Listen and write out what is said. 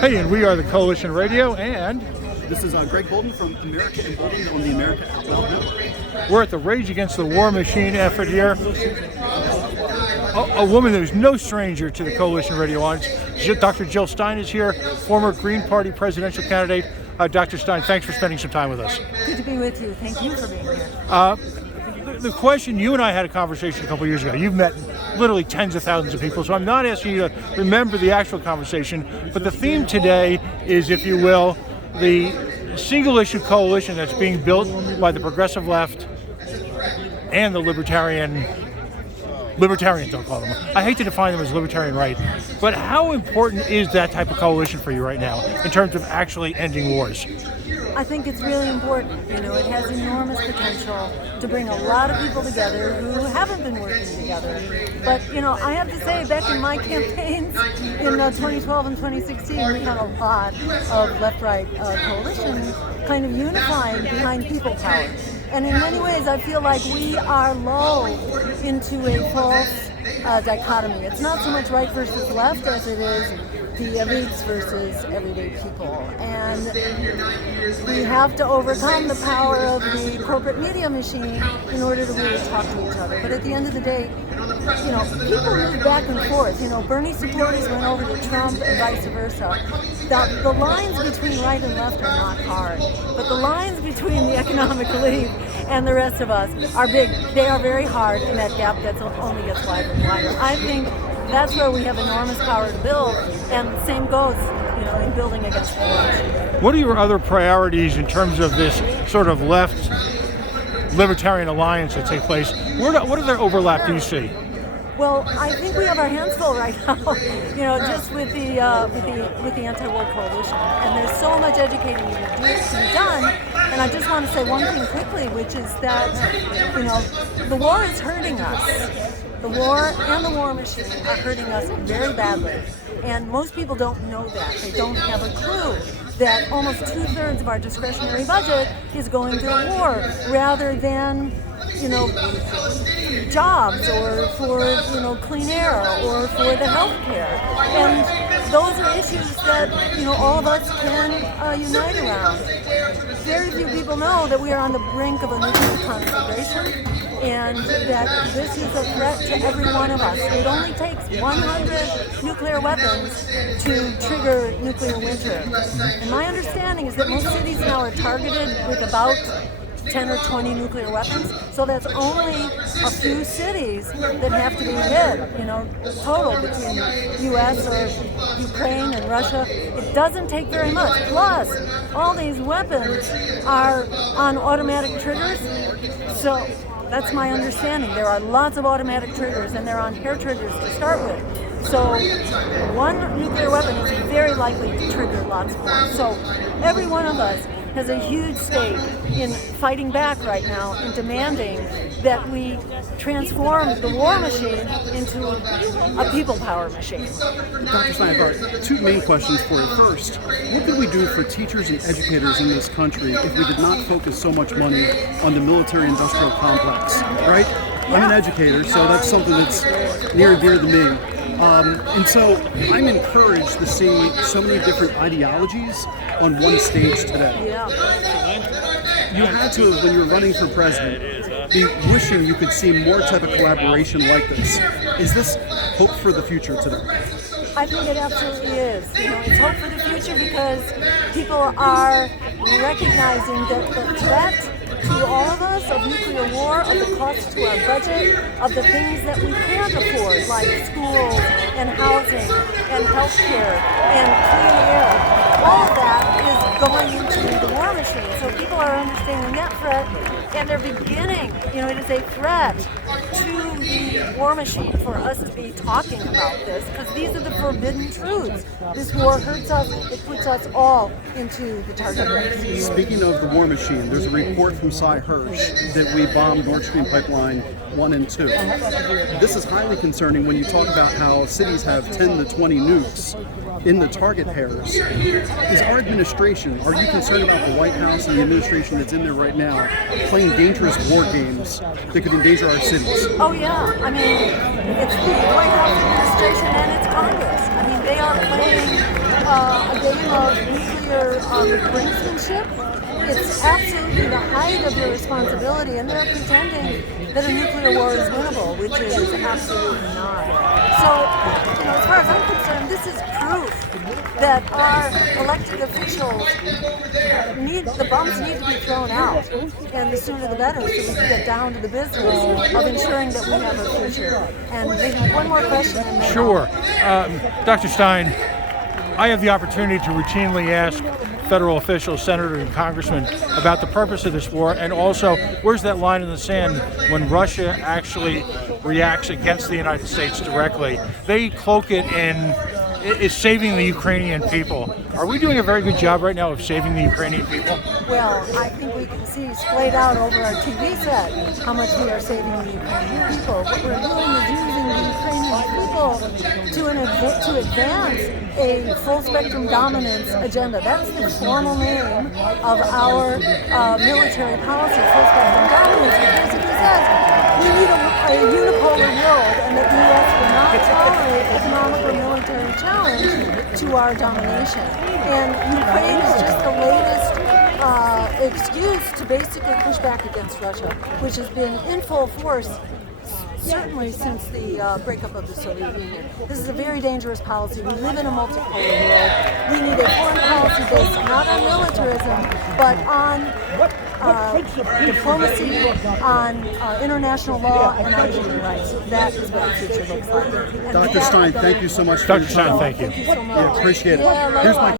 Hey, and we are the Coalition Radio, and this is Greg Bolden from America Emboldened on the America Out Loud Network. We're at the Rage Against the War Machine effort here. A woman who's no stranger to the Coalition Radio audience. Dr. Jill Stein is here, former Green Party presidential candidate. Dr. Stein, thanks for spending some time with us. Good to be with you. Thank you for being here. The question, you and I had a conversation a couple years ago. You've met literally tens of thousands of people, so I'm not asking you to remember the actual conversation, but the theme today is, if you will, the single issue coalition that's being built by the progressive left and the libertarians, don't call them. I hate to define them as libertarian right, but how important is that type of coalition for you right now in terms of actually ending wars? I think it's really important. You know, it has enormous potential to bring a lot of people together who haven't been working together. But, you know, I have to say, back in my campaigns in 2012 and 2016, we had a lot of left-right coalition kind of unifying behind people power. And in many ways, I feel like we are lulled into a false dichotomy. It's not so much right versus left as it is the elites versus everyday people. And we have to overcome the power of the corporate media machine in order to really talk to each other. But at the end of the day, you know, people move back and forth. You know, Bernie supporters went over to Trump and vice versa. The lines between right and left are not hard, but the lines between the economic elite and the rest of us are big. They are very hard, and that gap only gets wider and wider. I think that's where we have enormous power to build, and the same goes, you know, in building against the wars. What are your other priorities in terms of this sort of left libertarian alliance that take place? What other overlap do you see? Well, I think we have our hands full right now, you know, just with the anti-war coalition, and there's so much educating to be done. And I just want to say one thing quickly, which is that, you know, the war is hurting us. The war and the war machine are hurting us very badly, and most people don't know that. They don't have a clue that almost 2/3 of our discretionary budget is going to the war, rather than, you know, jobs or for, you know, clean air or for the health care. And those are issues that, you know, all of us can unite around. Very few people know that we are on the brink of a nuclear conflagration, and that this is a threat to every one of us. It only takes 100 nuclear weapons to trigger nuclear winter. And my understanding is that most cities now are targeted with about 10 or 20 nuclear weapons, so that's only a few cities that have to be hit, you know, total between U.S. or Ukraine and Russia. It doesn't take very much. Plus, all these weapons are on automatic triggers, so that's my understanding. There are lots of automatic triggers, and they're on hair triggers to start with. So one nuclear weapon is very likely to trigger lots more. So every one of us has a huge stake in fighting back right now and demanding that we transform the war machine into a people power machine. Dr. Stein, I've got two main questions for you. First, what could we do for teachers and educators in this country if we did not focus so much money on the military-industrial complex, right? Yeah. I'm an educator, so that's something that's near and dear to me. And so I'm encouraged to see so many different ideologies on one stage today. Yeah. You had to, when you were running for president, be wishing you could see more type of collaboration like this. Is this hope for the future today? I think it absolutely is. You know, it's hope for the future because people are recognizing that the threat to all of us of nuclear war, of the cost to our budget, of the things that we can't afford, like schools and housing and healthcare and clean air, all of that is going into the war machine. So people are understanding that threat, and they're beginning, you know, it is a threat to the war machine for us to be talking about this, because these are the forbidden truths. This war hurts us, it puts us all into the target list. Speaking of the war machine, there's a report from Cy Hirsch that we bombed Nord Stream Pipeline 1 and 2. This is highly concerning when you talk about how cities have 10 to 20 nukes in the target pairs. Is our administration, are you concerned about the White House and the administration that's in there right now playing dangerous war games that could endanger our cities? Oh yeah, I mean, it's the White House administration and it's Congress. I mean, they are playing a game of nuclear brinksmanship. It's absolutely the height of your responsibility, and they're pretending that a nuclear war is winnable, which is absolutely not. So, as far as I'm concerned, this is proof that our elected officials the bumps need to be thrown out, and the sooner the better, so we can get down to the business of ensuring that we have a future. And maybe one more question. And then Sure. Dr. Stein, I have the opportunity to routinely ask federal officials, senators, and congressmen about the purpose of this war, and also where's that line in the sand when Russia actually reacts against the United States directly. They cloak it in is saving the Ukrainian people. Are we doing a very good job right now of saving the Ukrainian people? Well, I think we can see splayed out over our TV set how much we are saving the Ukrainian people. What we're doing is using the Ukrainian people to advance a full spectrum dominance agenda. That's the formal name of our military policy, full spectrum dominance, which basically says we need a unipolar world, and that the U.S. will not tolerate economic or military challenge to our domination. And Ukraine is just the latest excuse to basically push back against Russia, which has been in full force certainly since the breakup of the Soviet Union. This is a very dangerous policy. We live in a multipolar world. We need a foreign policy based not on militarism, but on diplomacy, on international law, and on human rights. That is what the future looks like. And Dr. Stein, thank you so much for Dr. your Stein, time. thank you. Thank you so much. Yeah, appreciate it. Yeah, Here's my likewise.